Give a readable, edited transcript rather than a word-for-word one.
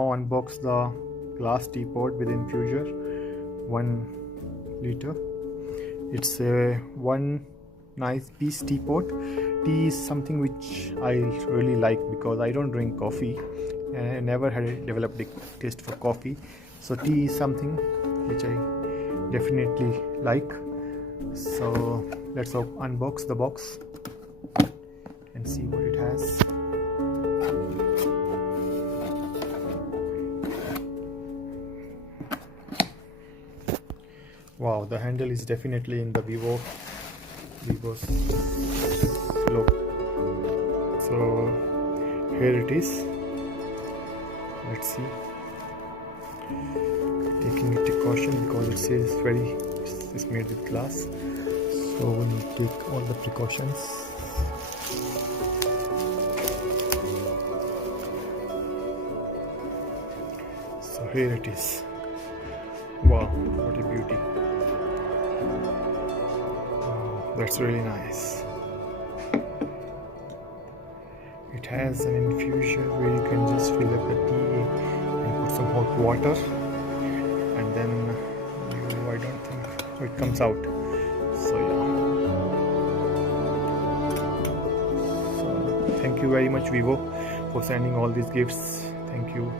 Now unbox the glass teapot with infuser, 1 liter. It's a one nice piece teapot. Tea is something which I really like because I don't drink coffee and I never had developed a taste for coffee. So tea is something which I definitely like. So let's unbox the box and see what it has. Wow, the handle is definitely in the Vivo's look. So here it is. Let's see. Taking it to caution because it says it's made with glass. So we need to take all the precautions. So here it is. Wow, what a beauty. That's really nice. It has an infuser where you can just fill up the tea and put some hot water, and then I don't think it comes out. So yeah. So thank you very much Vivo for sending all these gifts. Thank you.